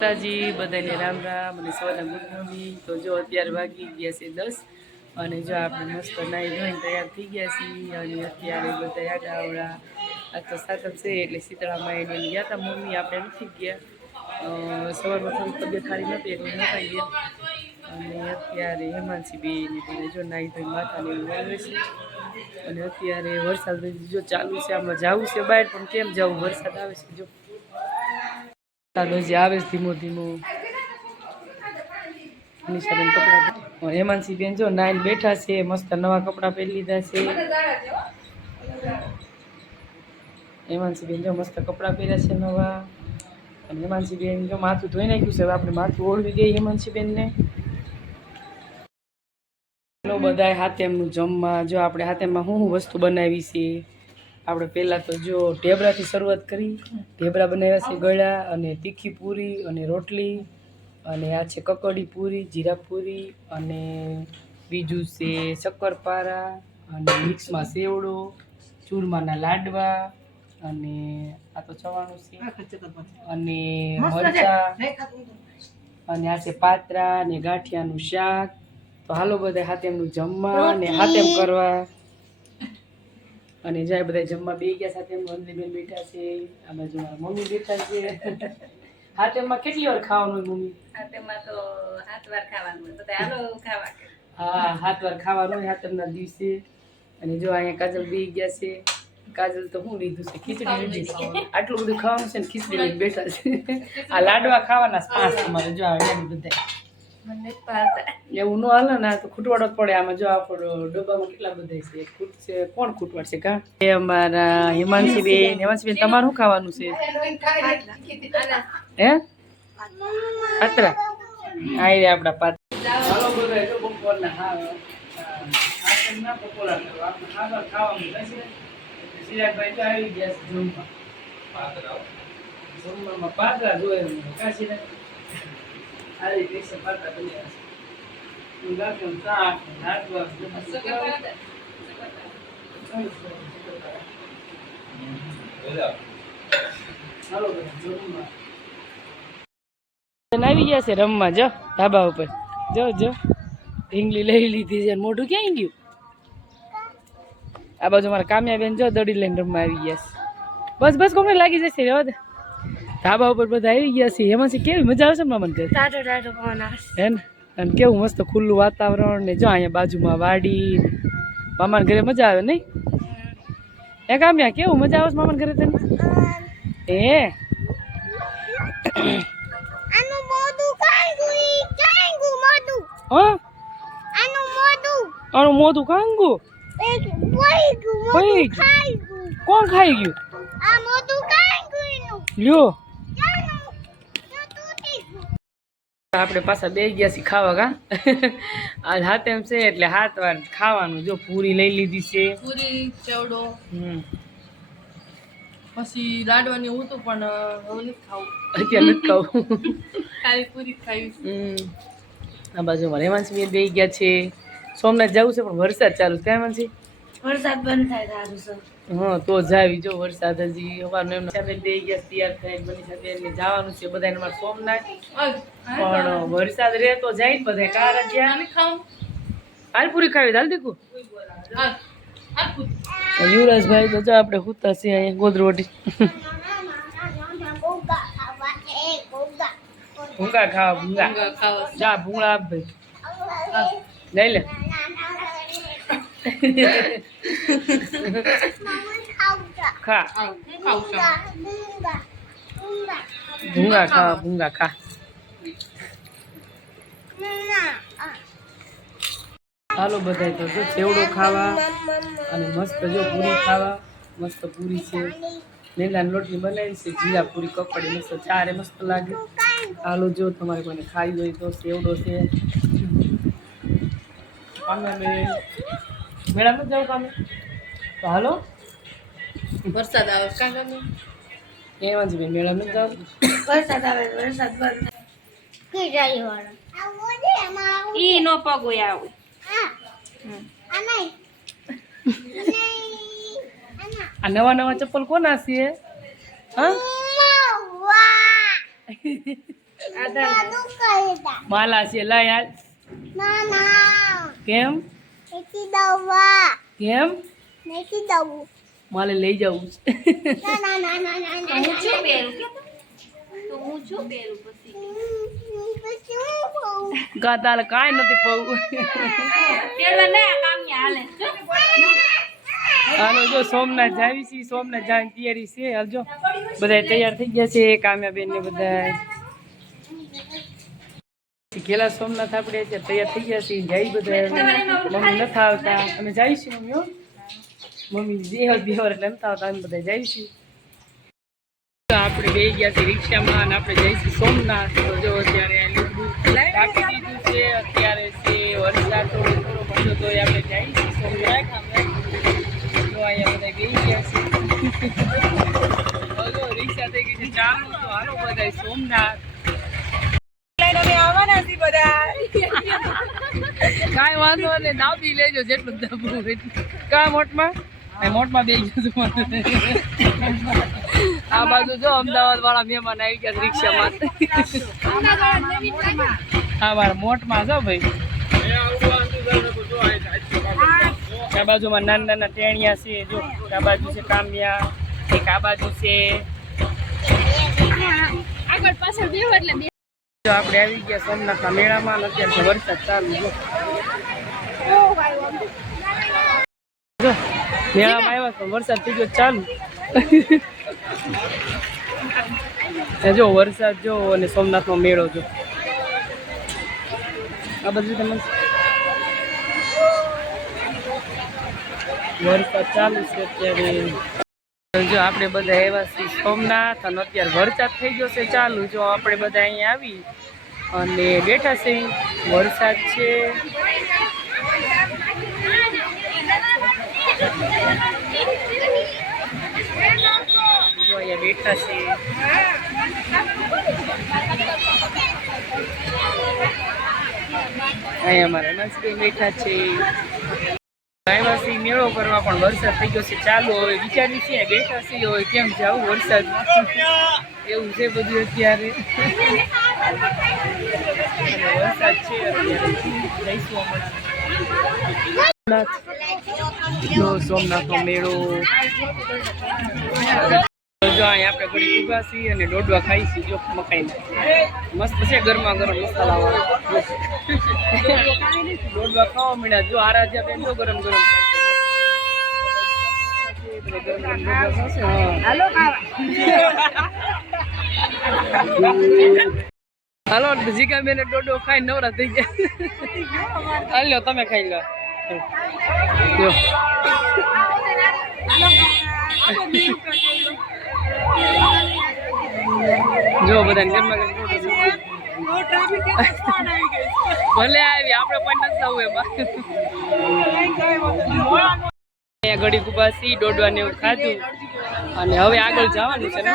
માતાજી બધાને રામ રામ અને સવારના ગુડ મોર્નિંગ. તો જો અત્યારે વાગી ગયા છે 10 અને જો આપણે મસ્ત નાહી ધોઈને તૈયાર થઈ ગયા છીએ અને અત્યારે બધા આડાવડા આ તો સાતમ છે એટલે શીતળામાં એને ગયા હતા મમ્મી, આપણે નથી ગયા. સવારમાં થોડી તબિયત સારી નથી એટલે નહોતા ગયા અને અત્યારે હેમાંસી બેન એટલે જો નાહી ધોઈને માથાને એવું વાળવે છે અને અત્યારે વરસાદ જો ચાલુ છે. આમાં જવું છે બહાર પણ કેમ જવું, વરસાદ આવે છે. જો હજી આવે છે ધીમો ધીમો. નિશાબેન કપડા હેમાંસી બેન જો નાઈને બેઠા છે, મસ્ત નવા કપડાં પહેરી લીધા છે. હેમાંસી બેન જો મસ્ત કપડાં પહેર્યા છે નવા અને હેમાંસી બેન જો માથું ધોઈ નાખ્યું છે. હવે આપણે માથું ઓળવી દઈએ હેમાંસી બેનને. બધા હાથેમનું જમવા જો આપણે હાથેમમાં શું વસ્તુ બનાવી છે. આપણે પહેલાં તો જો ઢેબરાથી શરૂઆત કરી. ઢેબરા બનાવ્યા છે ગળ્યા અને તીખી પૂરી અને રોટલી અને આ છે કકડી પૂરી, જીરા પૂરી અને બીજું છે શક્કરપારા અને મિક્સમાં સેવડો, ચૂરમાના લાડવા અને આ તો ચવાણું છે અને મરચાં અને આ છે પાત્રા અને ગાંઠિયાનું શાક. તો હાલો બધા હાથેમનું જમવા અને હાથેમ કરવા. અને જાય બધા જમવા બે ગયા સાથે અંજલીબેન બેઠા છે, આ બાજુ મારા મમ્મી બેઠા છે. હાથેમમાં કેટલી વાર ખાવાનું હોય મમ્મી? હાથેમમાં તો 7 વાર ખાવાનું હોય. બધા હાલો ખાવા. હા 7 વાર ખાવાનું હોય હાથેમના દિવસે. અને જો અહીંયા કાજલ બે ગયા છે. કાજલ તો શું લીધું છે? ખીચડી લીધી. આટલું બધું ખાવાનું છે ને ખીચડી લઈને બેઠા છે. આ લાડવા ખાવાના 5 તમારે જો આવે બધા. એવું ન હાલે ને, તો ખૂટવાડો જ પડે. આમાં જો આપણો ડબ્બામાં કેટલા બધા છે. ખૂટશે કોણ ખૂટવાડશે? કા એ અમારા હિમાંશી બેન. હિમાંશી બેન તમારું શું ખાવાનું છે? હે પાત્રા. આ રે આપણા પાત્રા. હાલો બધા જો બપોરના ખાવાનું સિરાજભાઈ તો આવી ગયા છે જમવા. જમવામાં પાત્રા જોઈએ કાશી આવી પૈસા પાત્રા બન્યા આવી ગયા છે રમવા. જો ધાબા ઉપર જો જો ઢીંગલી લઈ લીધી છે. મોઢું ક્યાં ગયું? આ બાજુ મારા કામ્યાબેન જો દડી લઈને રમવા આવી ગયા છે. બસ બસ કોને લાગી જશે રે. ધાબા ઉપર બધા આવી ગયા છે. એમાંથી કેવી મજા આવશે મામા ઘરે? હે ને? અને કેવું મસ્ત ખુલ્લું વાતાવરણ ને જો અહીંયા બાજુમાં વાડી. મામાના ઘરે મજા આવે નહીં? હે કામ્યા કેવું મજા આવે છે મામાના ઘરે તને? હે આનું મોઢું કાંગુ કોણ ખાઈ ગયું? લ્યો આપણે પાછા બે ગયા છીએ ખાવા. કા આજ હાથેમ છે એટલે 7 વાર ખાવાનું. જો પૂરી લઈ લીધી છે, પૂરી ચેવડો પછી લાડવાની હું તો પણ હવે નથી ખાવું. અત્યારે નથી ખાવું. ખાલી પૂરી ખાવી. આ બાજુ મારે હેમાંસી બેન બે ગયા છે. સોમનાથ જવું છે પણ વરસાદ ચાલુ છે. કાંઈ હેમાંસી? વરસાદ બંધ થાય સારું સર. હા તો જાવી. જો વરસાદ હજી સવારનો એમના બે ગયા તૈયાર થઈને બની સાથે એમને જવાનું છે બધા અમારે સોમનાથ. પણ વરસાદ રહે તો જાય ને બધા. કાર જ્યાં હાલ પૂરી ખાવી હાલ દીકું. યુવરાજભાઈ તો જો આપણે હુતા છીએ અહીંયા ગોદરવટી. ભૂંગા ખાવા ભૂંગા જા ભૂંગળા આપ ભાઈ લઈ લે. ખા ભૂંગા ખા ભૂંગા ખા. હાલો બધા તો જો ચેવડો ખાવા અને મસ્ત જો પૂરી ખાવા. મસ્ત પૂરી છે, મેંદાની રોટલી બનાવી છે, જીરા પૂરી કકડી મસ્ત ચારે મસ્ત લાગે. હાલો જો તમારે કોઈને ખાઈ હોય તો ચેવડો છે. મેળામાં જાવ તમે તો હાલો. વરસાદ આવે કાંઈ એમાં જ ભાઈ મેળામાં જાવ. વરસાદ આવે વરસાદ બંધ ઈ નો પગો આવે. આ નવા નવા ચપ્પલ કોના છે? હા માલા છે લાય હાલ. કેમ કેમ માલે લઈ જવું છે. હું છું પહેરું કે તો હું છું પહેરું પછી કા તાલે કાંઈ નથી પવું. પહેરવા ના કામિયા હાલે જો. હાલો જો સોમનાથ જાવી છીએ. સોમનાથ જવાની તૈયારી છે. હાલજો બધા તૈયાર થઈ ગયા છે. કામ્યાબેન ને બધા ગેલા સોમનાથ આપણે અત્યારે તૈયાર થઈ ગયા છીએ. જાય બધા મમ્મી નથી આવતા. અમે જઈશું મમ્મી હો. મમ્મી દેહ બેહર એટલે નથી આવતા. અમે બધા જઈશું. આપણે બે ગયા છીએ રિક્ષામાં અને આપણે જઈશું સોમનાથ. તો જો અત્યારે રાખી દીધું છે. અત્યારે છે વરસાદ થોડો થોડો પડ્યો તો આપણે જઈશું સોમનાથ. તો અહીંયા બધા બે ગયા છે. જો રિક્ષા થઈ ગઈ છે ચાલુ. તો હાલો બધા સોમનાથ. કાંઈ વાંધો નહીં. દાબી લેજો જેટલું દાબવું એટલું. કા મોટમાં મોટમાં બે ગયું. આ બાજુ જો અમદાવાદ વાળા મહેમાન આવી ગયા રિક્ષામાં. હા મારા મોટમાં જો ભાઈ. આ બાજુમાં નાના નાના ટેણિયા છે. જો આ બાજુ છે કામ્યા. એક આ બાજુ છે. આગળ પાછળ બેહો એટલે જો આપણે આવી ગયા સોમનાથના મેળામાં. અત્યારે વરસાદ ચાલુ. જો મેળામાં આવ્યા તો વરસાદ થઈ ગયો ચાલુ. જો વરસાદ જો અને સોમનાથનો મેળો જો. આ બધું તમે વરસાદ ચાલુ છે અત્યારે. જો આપણે બધા આવ્યા છીએ સોમનાથ અને અત્યારે વરસાદ થઈ ગયો છે ચાલુ. જો આપણે બધા અહીંયા આવી અને બેઠા છે. વરસાદ છે. જો અહીંયા બેઠા છે. અહીંયા અમારા નસબી બેઠા છે. આવ્યા મેળો કરવા પણ વરસાદ થઈ ગયો છે ચાલુ. હવે વિચારી છે બેઠા છીએ હવે કેમ જાવું વરસાદ એવું છે બધું અત્યારે. વરસાદ છે અત્યારે જઈશું હમણાં. સોમનાથનો મેળો. જો અહીંયા આપણે ઘડી ઊભા છીએ અને દોડવા ખાઈ છીએ. જો મકાઈના મસ્ત છે ગરમા ગરમ મસાલા વાળા. દોડવા ખાવા મળ્યા. જો આરાધ્યા બેન જો ગરમ ગરમ હાલો જીગા બેન દોડો ખાઈ નવરા થઈ ગયા. હાલો તમે ખાઈ લો. જો બધાને ગરમા ગરમ ભલે આવી આપણે પણ નથી થવું એમાં. અહીંયા ઘડી કુબાસી દોડવાને એવું ખાધું અને હવે આગળ જવાનું છે ને.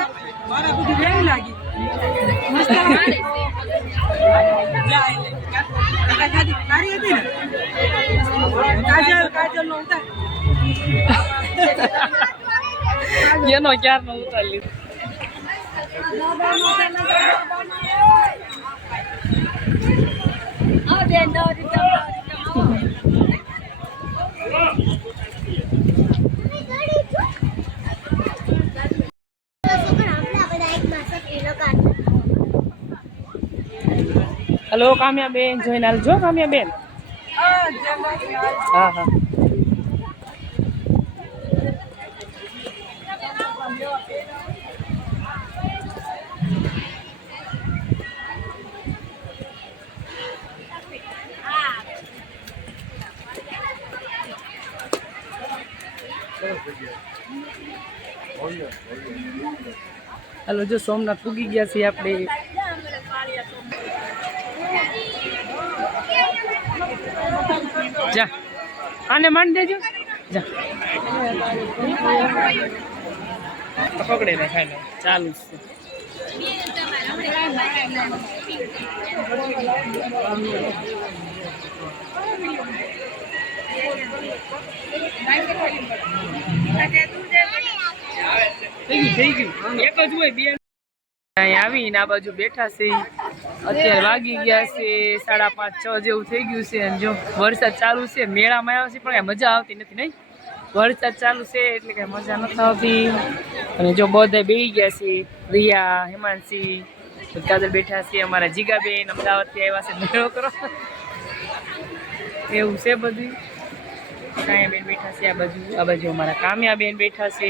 એનો ક્યારનો ઉતાર લીધો. હલો કામ્યા બેન જોઈને હાલજો. કામ્યા બેન હા હા. હાલો જો સોમનાથ પૂગી ગયા છીએ આપણે. જા આને માંડ દેજો. જા પકડે ને ખાઈ લે ચાલુ છે. થઈ ગયું એક જ હોય બે અહીંયા આવીને આ બાજુ બેઠા છે. અત્યારે વાગી ગયા છે 5:30 6 જેવું થઈ ગયું છે. અને જો વરસાદ ચાલુ છે, મેળામાં આવે છે પણ કાંઈ મજા આવતી નથી. નહીં, વરસાદ ચાલુ છે એટલે કાંઈ મજા નથી આવતી. અને જો બધા બેસી ગયા છે. રિયા, હેમાંશી, કાજલ બેઠા છે. અમારા જીગાબેન અમદાવાદથી આવ્યા છે મેળો કરો. એવું છે બધું. કાયાબેન બેઠા છે આ બાજુ અમારા કામ્યાબેન બેઠા છે.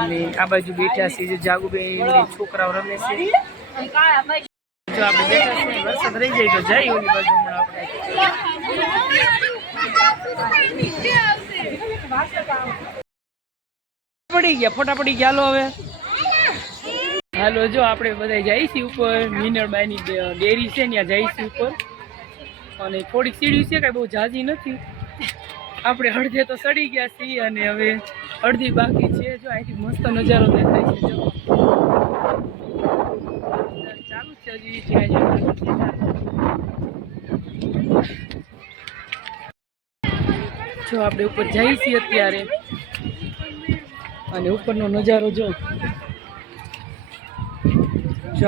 અને આ બાજુ બેઠા છે જે જાગુબેન છોકરાઓ રમે છે. જો આપણે બેઠા છે, વરસાદ રહી જાય તો જાય ઓલી બાજુ. હમણાં આપણે પડી ગયા, ફોટા પડી ગયા. હાલો હવે, હાલો જો આપણે બધા જઈએ છીએ ઉપર. મિનરબાઈની ડેરી છે ત્યાં જઈએ છીએ ઉપર. અને થોડીક સીડી છે, કાંઈ બહુ ઝાઝી નથી. આપણે અડધે તો સડી ગયા છીએ અને હવે અડધી બાકી છે. જો અહીંથી મસ્ત નજારો દેખાય છે. જો ચાલુ છે હજી ત્યાં જો આપણે ઉપર જઈએ છીએ અત્યારે. અને ઉપરનો નજારો જો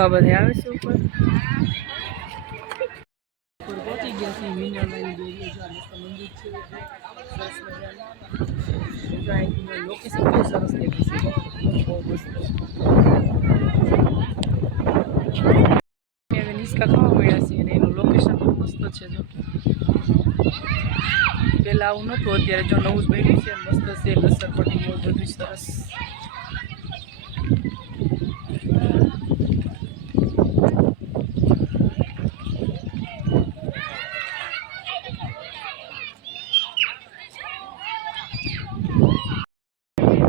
આ બધા આવે છે ઉપર. પહોંચી ગયા છીએ મીનાબાઈની ડેરી. જો આ મસ્ત મંદિર છે, સરસ મજાનું. લોકેશન બહુ સરસ દેખાય છે, બહુ મસ્ત. હવે નિષ્કા ખાવા મળ્યા છે અને એનું લોકેશન બહુ મસ્ત છે. જો પહેલાં આવું નહોતું, અત્યારે જો નવું જ બન્યું છે, મસ્ત છે. લસરપટ્ટી એવું બધું સરસ.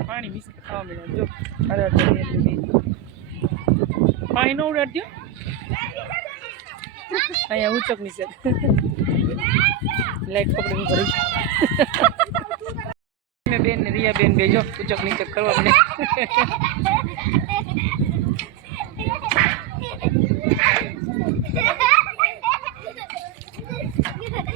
પાણી મિક્સ ખાવા મળ્યા. જો પાણી ન ઉડાડજો. અહીંયા ઉચક નીચે લાઈટ પકડીને ભરી મેં બેન ને રિયા બેન બે જો ઉચક નીચે કરવા મને.